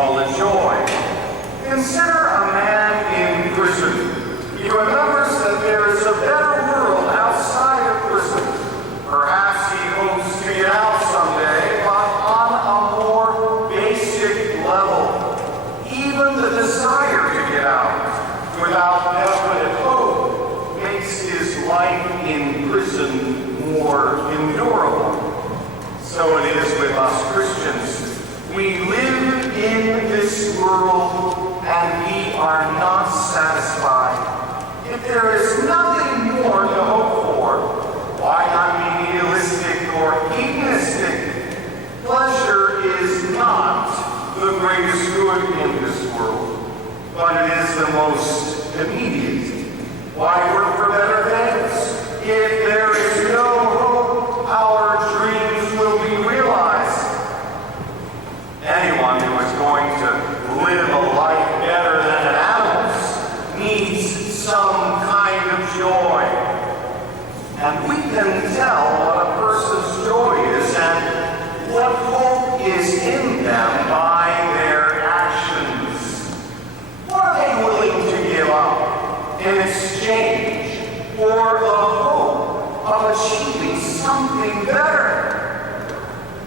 call it joy. Consider a man in prison. He remembers that there is a better world outside of prison. Perhaps he hopes to get out someday, but on a more basic level. Even the desire to get out without definite hope makes his life in prison more endurable. So it is with us Christians. We live in this world and we are not satisfied. If there is nothing more to hope for, why not be nihilistic or hedonistic? Pleasure is not the greatest good in this world, but it is the most immediate. Why work for better things? If there is no hope, our dreams will be realized. Anyone who is going to live a life better than animals needs some kind of joy. And we can tell what a person's joy is and what hope is in them by their actions. What are they willing to give up in exchange for the hope of achieving something better?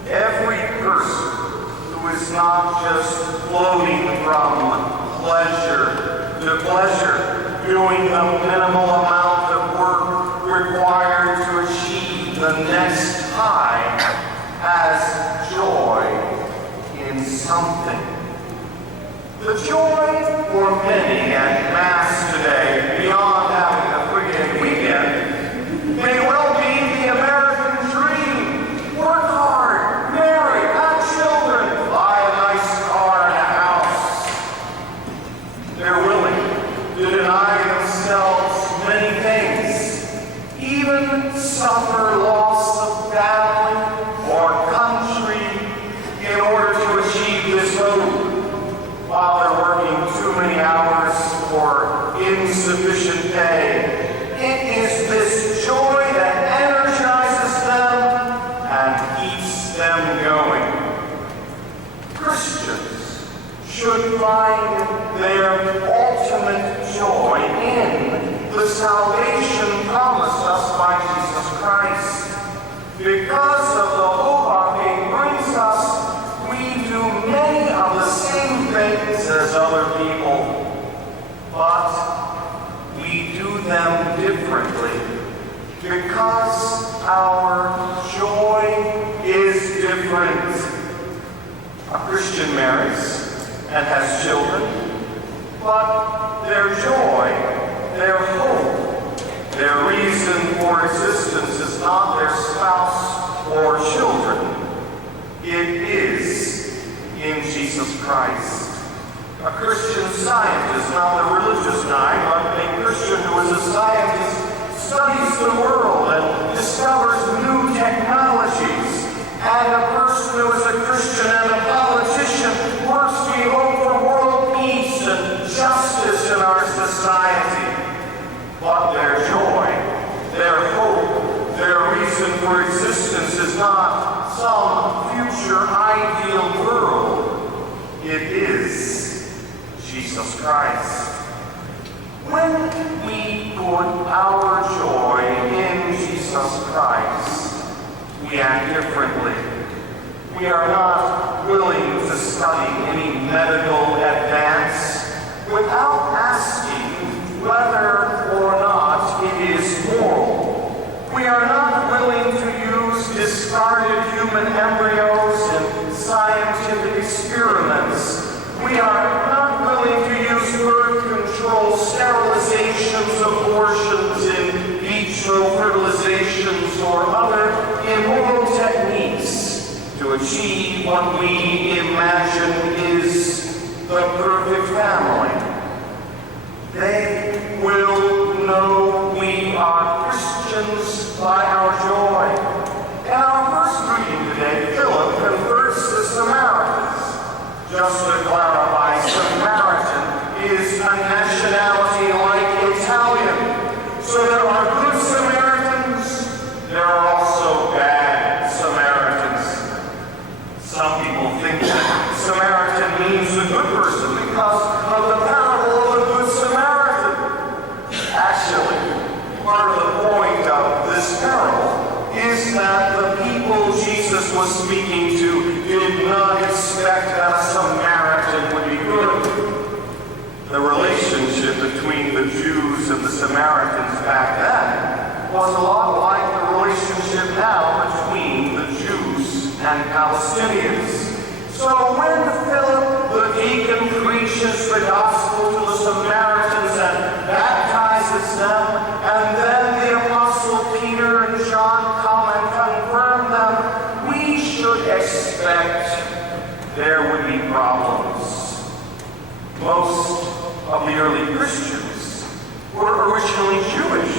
Every person who is not just floating from pleasure to pleasure, doing the minimal amount of work required to achieve the next high, has joy in something. The joy for many at Mass today, beyond having a friggin' weekend, may well be the American dream. Work hard, marry, have children, buy a nice car and a house. They're willing to deny themselves many things, even suffer loss of family or country in order to achieve this hope, while they're working too many hours for insufficient pay. It is this joy that energizes them and keeps them going. Christians should find their ultimate joy in the salvation promised us by Jesus Christ. Because of the hope our faith brings us, we do many of the same things as other people, but we do them differently because our joy is different. A Christian marries and has children, but their joy, their hope, their reason for existence is not their spouse or children. It is in Jesus Christ. A Christian scientist, not a religious guy, but a Christian who is a scientist, studies the world and discovers new technologies. And a person who is a Christian and a politician works to hope for world peace and justice in our society. But their joy, their hope, their reason for existence is not some future ideal world. It is Jesus Christ. When we put our joy in Jesus Christ, we act differently. We are not willing to study any medical advance without asking whether or not it is moral. We are not willing to use discarded human embryos in scientific experiments. We are not willing to use birth control, sterilizations, abortions, in vitro fertilizations, or other immoral techniques to achieve what we imagine is the perfect family. They will know we are Christians by our joy. In our first reading today, Philip converts the Samaritans. Just to clarify, Samaritan is a nationality like Italian. So there are good Samaritans, there are also bad Samaritans. Some people think that Samaritan means the good person because of the parable of the Good Samaritan. Actually, part of the point of this parable is that the people Jesus was speaking to did not expect that a Samaritan would be good. The relationship between the Jews and the Samaritans back then was a lot like the relationship now between the Jews and Palestinians. So when Philip the deacon preaches the gospel to the Samaritans and baptizes them, and then the apostle Peter and John come and confirm them, we should expect there would be problems. Most of the early Christians were originally Jewish.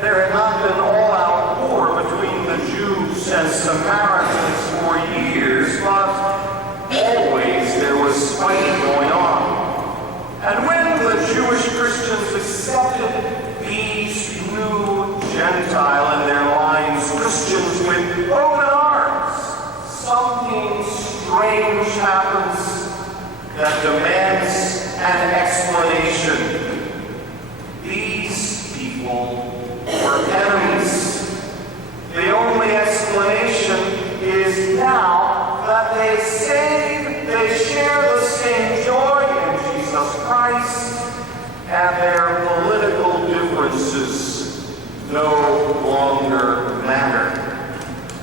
There had not been all-out war between the Jews and Samaritans for years, but always there was fighting going on. And when the Jewish Christians accepted these new Gentile in their minds, Christians with open arms, something strange happens that demands an explanation. These people were enemies. The only explanation is now that they share the same joy in Jesus Christ, and their political differences no longer matter.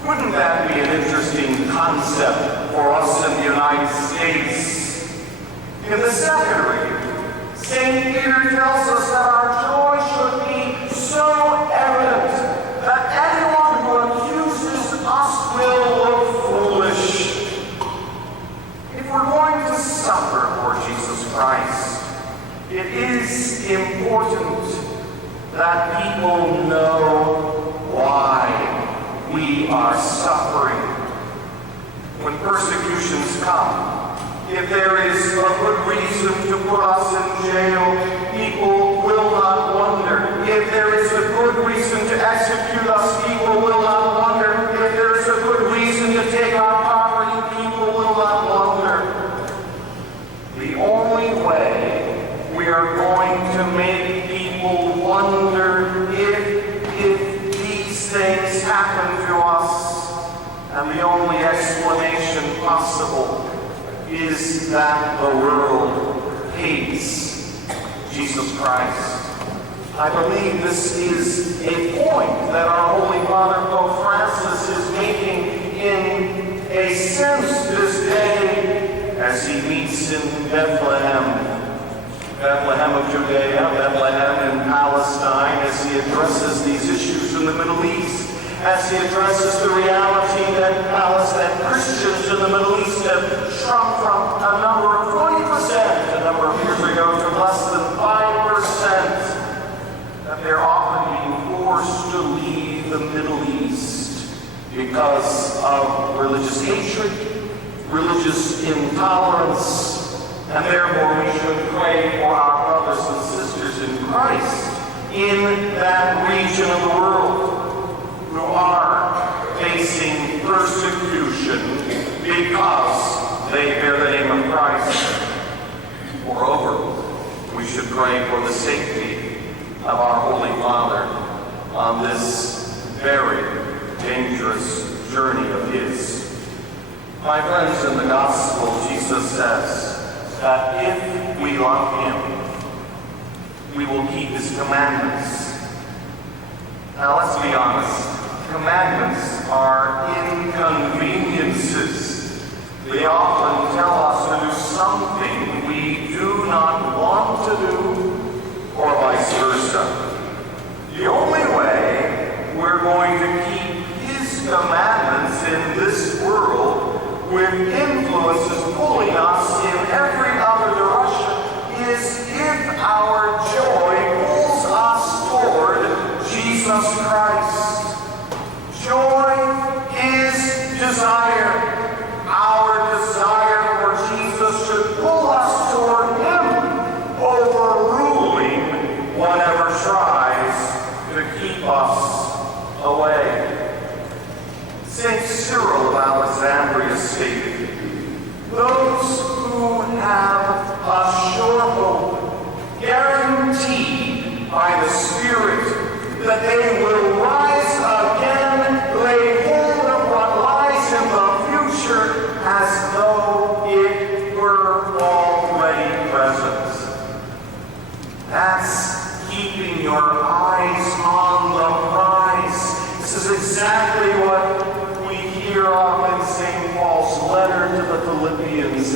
Wouldn't that be an interesting concept for us in the United States? In the second reading, St. Peter tells us that our joy should be so evident that anyone who accuses us will look foolish. If we're going to suffer for Jesus Christ, it is important that people know why we are suffering. When persecutions come, if there is a good reason to put us in jail, people will not wonder. If there is a good reason to execute us, people will not wonder. If there is a good reason to take our property, people will not wonder. The only way we are going to make people wonder if these things happen to us, and the only explanation possible is that the world hates Jesus Christ. I believe this is a point that our Holy Father Pope Francis is making in a sense this day as he meets in Bethlehem of Judea, Bethlehem in Palestine, as he addresses these issues in the Middle East, as he addresses the reality that Christians in the Middle East have shrunk from a number of 20% a number of years ago to less than 5%, that they're often being forced to leave the Middle East because of religious hatred, religious intolerance, and therefore we should pray for our brothers and sisters in Christ in that region of the world who are facing persecution because they bear the name of Christ. Moreover, we should pray for the safety of our Holy Father on this very dangerous journey of his. My friends, in the Gospel, Jesus says that if we love him, we will keep his commandments. Now, let's be honest. Commandments are inconveniences. They often tell us to do something we do not want to do, or vice versa. The only way we're going to keep his commandments in this world with influences pulling us in every other direction is if our joy pulls us toward Jesus Christ. Joy is desire. Our desire for Jesus should pull us toward him, overruling whatever tries to keep us away. St. Cyril of Alexandria stated, "Those who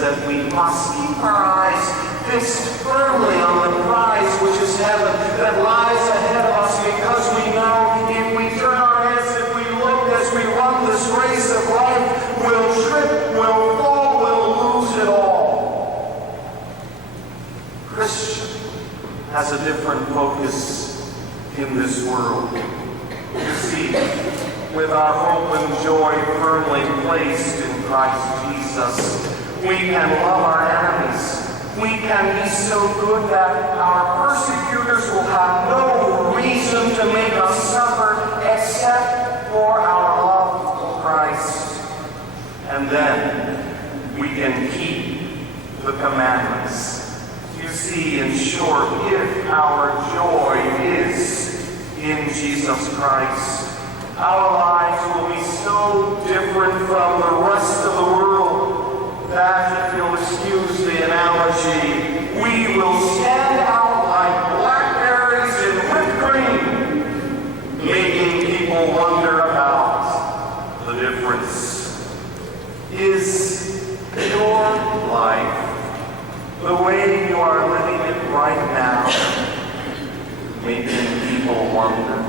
that we must keep our eyes fixed firmly on the prize which is heaven that lies ahead of us, because we know if we turn our heads, if we look as we run this race of life, we'll trip, we'll fall, we'll lose it all. Christian has a different focus in this world. You see, with our hope and joy firmly placed in Christ Jesus, we can love our enemies. We can be so good that our persecutors will have no reason to make us suffer except for our love of Christ. And then we can keep the commandments. You see, in short, if our joy is in Jesus Christ, our lives will be so different from the rest of the world that, if you'll excuse the analogy, we will stand out like blackberries in whipped cream, making people wonder about the difference. Is your life, the way you are living it right now, making people wonder?